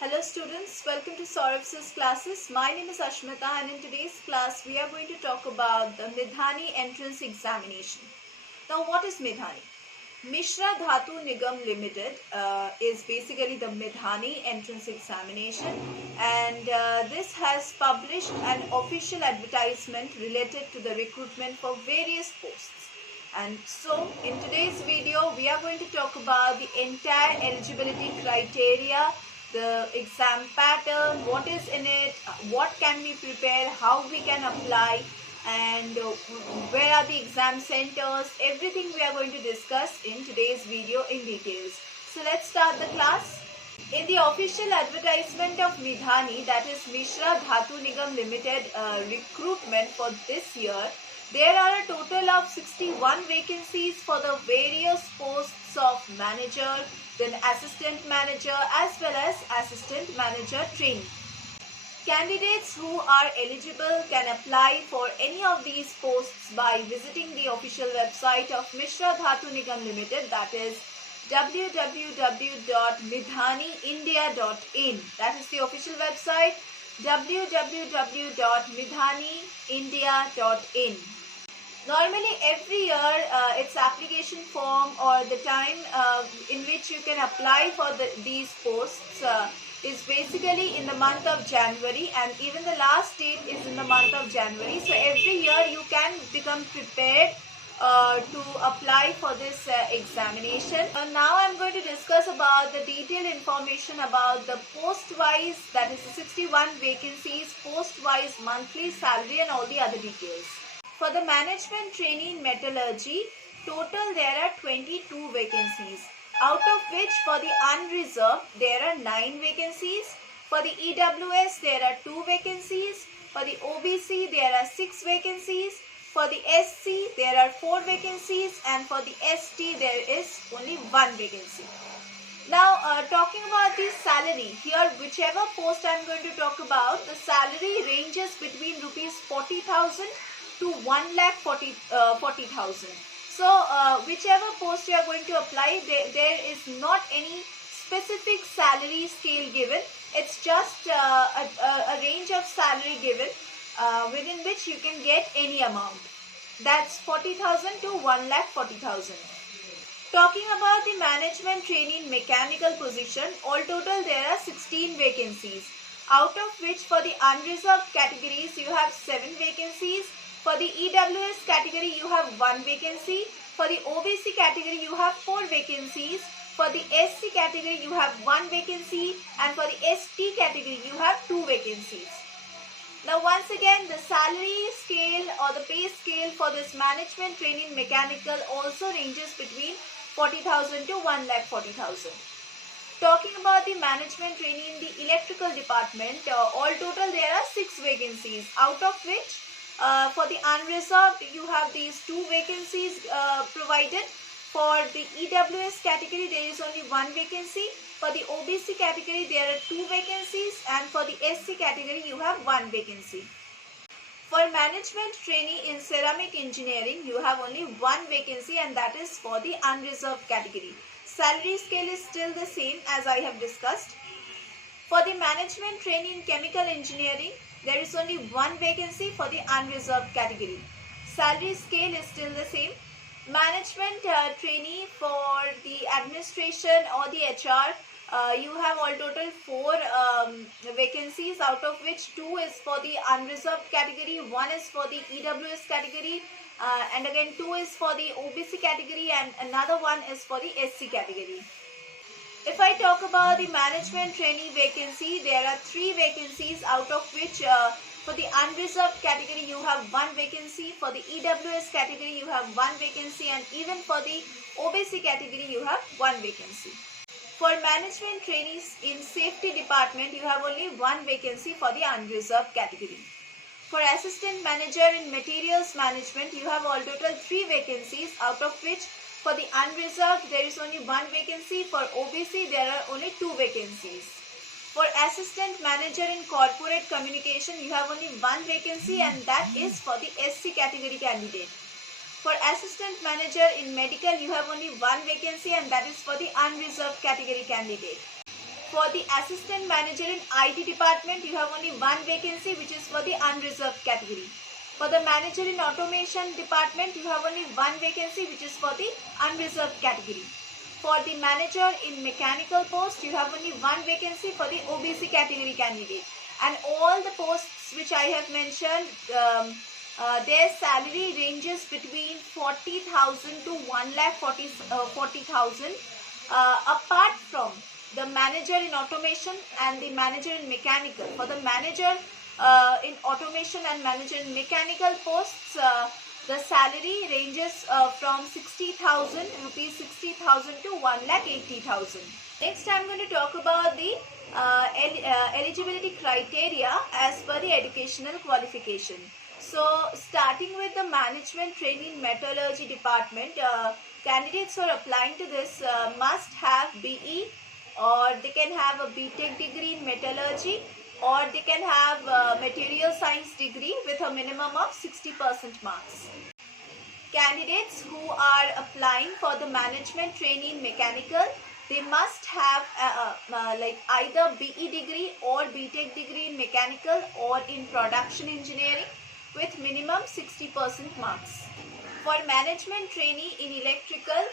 Hello students, welcome to Saurabh's classes. My name is Ashmita and in today's class we are going to talk about the MIDHANI entrance examination. Now what is MIDHANI? Mishra Dhatu Nigam Limited is basically the MIDHANI entrance examination, and this has published an official advertisement related to the recruitment for various posts. And so in today's video we are going to talk about the entire eligibility criteria, the exam pattern, what is in it, what can we prepare, how we can apply, and where are the exam centers. Everything we are going to discuss in today's video in details. So let's start the class. In the official advertisement of MIDHANI, that is Mishra Dhatu Nigam Limited recruitment for this year, there are a total of 61 vacancies for the various posts of manager, then assistant manager as well as assistant manager trainee. Candidates who are eligible can apply for any of these posts by visiting the official website of Mishra Dhatu Nigam Limited, that is www.midhaniindia.in. That is the official website, www.midhaniindia.in. Normally every year its application form or the time in which you can apply for these posts is basically in the month of January, and even the last date is in the month of January. So every year you can become prepared to apply for this examination. Now I am going to discuss about the detailed information about the post-wise, that is the 61 vacancies, post-wise monthly salary and all the other details. For the management trainee in metallurgy, total there are 22 vacancies, out of which for the unreserved there are 9 vacancies, for the EWS there are 2 vacancies, for the OBC there are 6 vacancies, for the SC there are 4 vacancies, and for the ST there is only 1 vacancy. Now talking about the salary, here whichever post I am going to talk about, the salary ranges between rupees 40,000 to 1,40,000. So whichever post you are going to apply, there is not any specific salary scale given. It's just a range of salary given within which you can get any amount. That's 40,000 to 1,40,000. Talking about the management trainee in mechanical position, all total there are 16 vacancies, out of which for the unreserved categories you have 7 vacancies. For the EWS category you have 1 vacancy, for the OBC category you have 4 vacancies, for the SC category you have 1 vacancy, and for the ST category you have 2 vacancies. Now once again, the salary scale or the pay scale for this management training mechanical also ranges between 40,000 to 1,40,000. Talking about the management training in the electrical department, all total there are 6 vacancies, out of which for the unreserved you have these 2 vacancies provided. For the EWS category there is only 1 vacancy. For the OBC category there are 2 vacancies, and for the SC category you have 1 vacancy. For management trainee in ceramic engineering you have only 1 vacancy, and that is for the unreserved category. Salary scale is still the same as I have discussed. For the management trainee in chemical engineering, there is only 1 vacancy for the unreserved category. Salary scale is still the same. Management trainee for the administration or the HR, you have all total 4 vacancies, out of which 2 is for the unreserved category, 1 is for the EWS category, and again 2 is for the OBC category, and another 1 is for the SC category. If I talk about the management trainee vacancy, there are 3 vacancies, out of which for the unreserved category you have 1 vacancy, for the EWS category you have 1 vacancy, and even for the OBC category you have 1 vacancy. For management trainees in safety department you have only 1 vacancy for the unreserved category. For assistant manager in materials management you have all total 3 vacancies, out of which for the unreserved there is only 1 vacancy. For OBC there are only 2 vacancies. For assistant manager in corporate communication you have only 1 vacancy, and that is for the SC category candidate. For assistant manager in medical you have only 1 vacancy, and that is for the unreserved category candidate. For the assistant manager in IT department, you have only one vacancy, which is for the unreserved category. For the manager in automation department, you have only one vacancy, which is for the unreserved category. For the manager in mechanical post, you have only one vacancy for the OBC category candidate. And all the posts which I have mentioned, their salary ranges between 40,000 to 1,40,000. Apart from the manager in automation and the manager in mechanical. For the manager in automation and manager in mechanical posts, the salary ranges from 60,000 rupees 60,000 to 1,80,000. Next, I am going to talk about the eligibility criteria as per the educational qualification. So, starting with the management trainee in metallurgy department, candidates who are applying to this must have BE, or they can have a B.Tech degree in metallurgy, or they can have a material science degree with a minimum of 60% marks. Candidates who are applying for the management trainee in mechanical, they must have like either BE degree or B.Tech degree in mechanical or in production engineering with minimum 60% marks. For management trainee in electrical,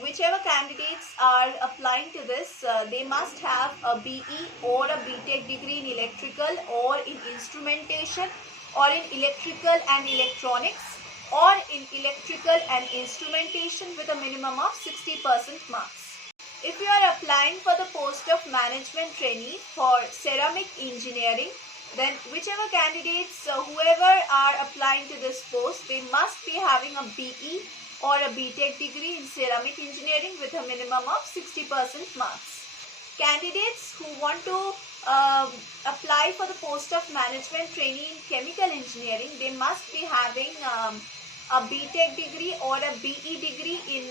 whichever candidates are applying to this, they must have a BE or a B.Tech degree in electrical or in instrumentation or in electrical and electronics or in electrical and instrumentation with a minimum of 60% marks. If you are applying for the post of management trainee for ceramic engineering, then whichever candidates, whoever are applying to this post, they must be having a BE or a B.Tech degree in ceramic engineering with a minimum of 60% marks. Candidates who want to apply for the post of management trainee in chemical engineering, they must be having a B.Tech degree or a BE degree in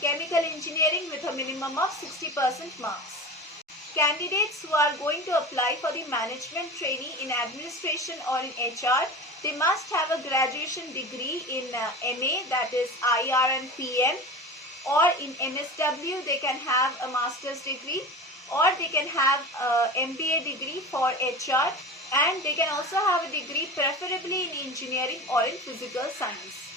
chemical engineering with a minimum of 60% marks. Candidates who are going to apply for the management trainee in administration or in HR, they must have a graduation degree in MA, that is IR&PM, or in MSW they can have a master's degree, or they can have a MBA degree for HR, and they can also have a degree preferably in engineering or in physical science.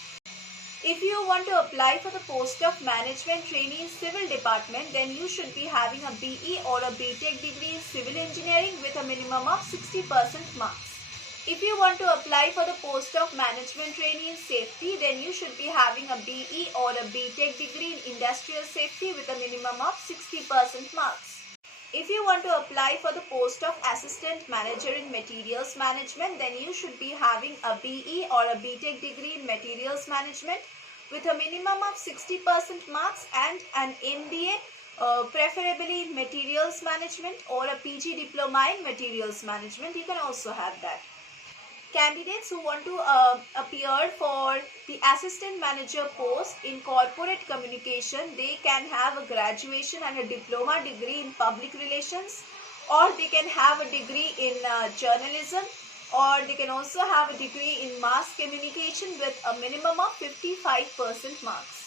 If you want to apply for the post of management trainee in civil department, then you should be having a BE or a B.Tech degree in civil engineering with a minimum of 60% marks. If you want to apply for the post of management trainee in safety, then you should be having a BE or a B.Tech degree in industrial safety with a minimum of 60% marks. If you want to apply for the post of assistant manager in materials management, then you should be having a BE or a B.Tech degree in materials management with a minimum of 60% marks and an MBA, preferably in materials management, or a PG diploma in materials management. You can also have that. Candidates who want to appear for the assistant manager post in corporate communication, they can have a graduation and a diploma degree in public relations, or they can have a degree in journalism, or they can also have a degree in mass communication with a minimum of 55% marks.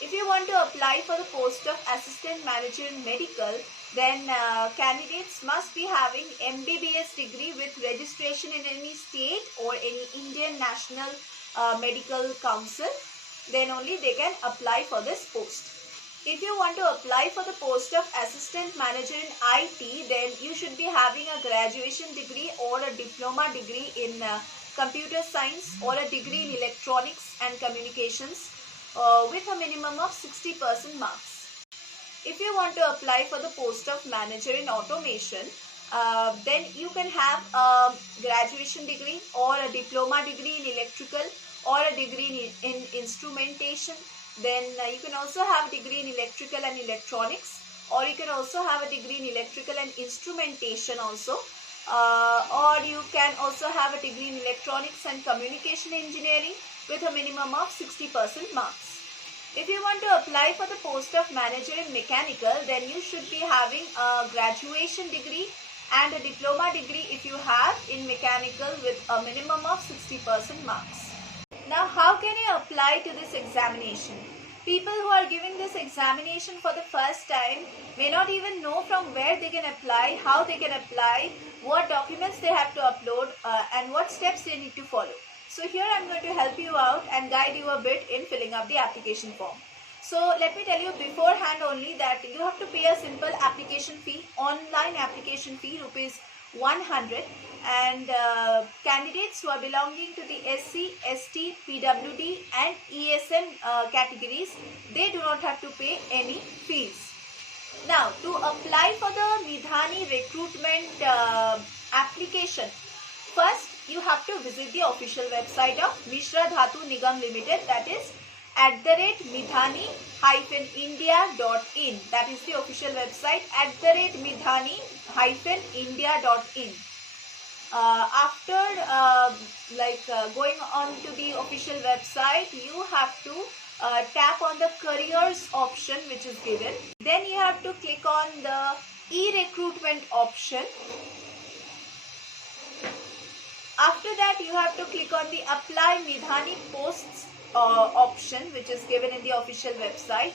If you want to apply for the post of assistant manager in medical, then candidates must be having MBBS degree with registration in any state or any Indian National Medical Council. Then only they can apply for this post. If you want to apply for the post of assistant manager in IT, then you should be having a graduation degree or a diploma degree in computer science or a degree in electronics and communications with a minimum of 60% marks. If you want to apply for the post of manager in automation, then you can have a graduation degree or a diploma degree in electrical or a degree in instrumentation. Then you can also have a degree in electrical and electronics, or you can also have a degree in electrical and instrumentation also, or you can also have a degree in electronics and communication engineering with a minimum of 60% marks. If you want to apply for the post of manager in mechanical, then you should be having a graduation degree and a diploma degree if you have in mechanical with a minimum of 60% marks. Now, how can you apply to this examination? People who are giving this examination for the first time may not even know from where they can apply, how they can apply, what documents they have to upload, and what steps they need to follow. So here I am going to help you out and guide you a bit in filling up the application form. So let me tell you beforehand only that you have to pay a simple application fee, online application fee, rupees 100, and candidates who are belonging to the SC, ST, PWD and ESN categories, they do not have to pay any fees. Now, to apply for the MIDHANI recruitment application, first you have to visit the official website of Mishra, Dhatu, Nigam Limited, that is @midhani-india.in. That is the official website, @midhani-india.in. After going on to the official website, you have to tap on the careers option which is given. Then you have to click on the e-recruitment option. After that, you have to click on the apply MIDHANI posts option which is given in the official website.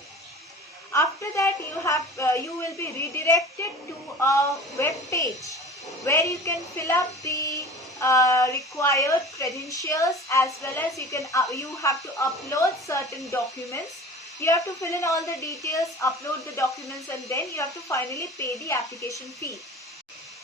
After that, you will be redirected to a web page where you can fill up the required credentials, as well as you have to upload certain documents. You have to fill in all the details, upload the documents, and then you have to finally pay the application fee.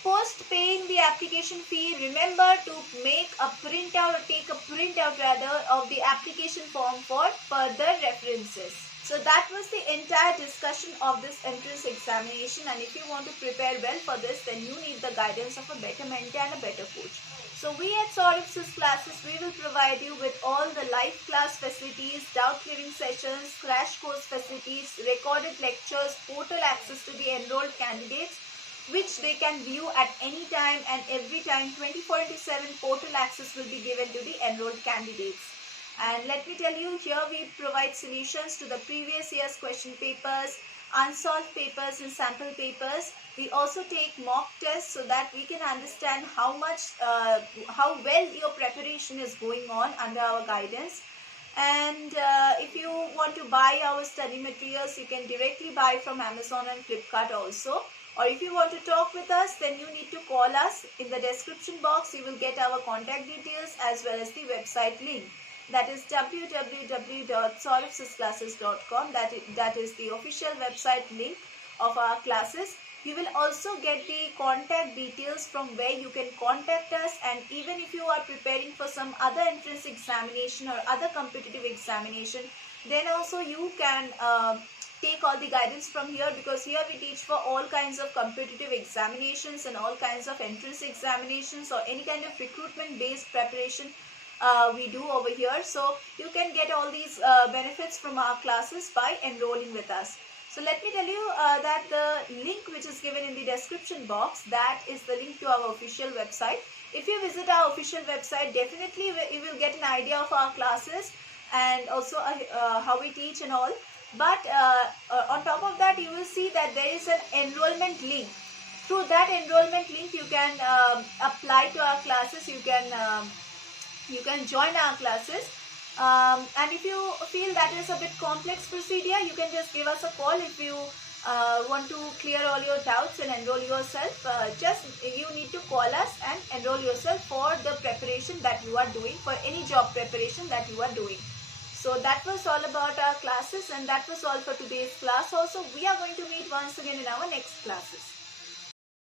Post paying the application fee, remember to make a printout or take a printout rather of the application form for further references. So that was the entire discussion of this entrance examination, and if you want to prepare well for this, then you need the guidance of a better mentor and a better coach. So we at Syllabus classes, we will provide you with all the live class facilities, doubt clearing sessions, crash course facilities, recorded lectures, portal access to the enrolled candidates, which they can view at any time and every time. 24/7 portal access will be given to the enrolled candidates. And let me tell you, here we provide solutions to the previous year's question papers, unsolved papers and sample papers. We also take mock tests so that we can understand how well your preparation is going on under our guidance. And if you want to buy our study materials, you can directly buy from Amazon and Flipkart also. Or if you want to talk with us, then you need to call us. In the description box, you will get our contact details as well as the website link. That is www.syllabusclasses.com. That is the official website link of our classes. You will also get the contact details from where you can contact us, and even if you are preparing for some other entrance examination or other competitive examination, then also you can take all the guidance from here, because here we teach for all kinds of competitive examinations and all kinds of entrance examinations or any kind of recruitment based preparation we do over here. So you can get all these benefits from our classes by enrolling with us. So let me tell you that the link which is given in the description box, that is the link to our official website. If you visit our official website, definitely you will get an idea of our classes and also how we teach and all. But on top of that, you will see that there is an enrollment link. Through that enrollment link, you can apply to our classes. You can join our classes. And if you feel that is a bit complex procedure, you can just give us a call. If you want to clear all your doubts and enroll yourself, you need to call us and enroll yourself for the preparation that you are doing, for any job preparation that you are doing. So that was all about our classes, and that was all for today's class also. We are going to meet once again in our next classes.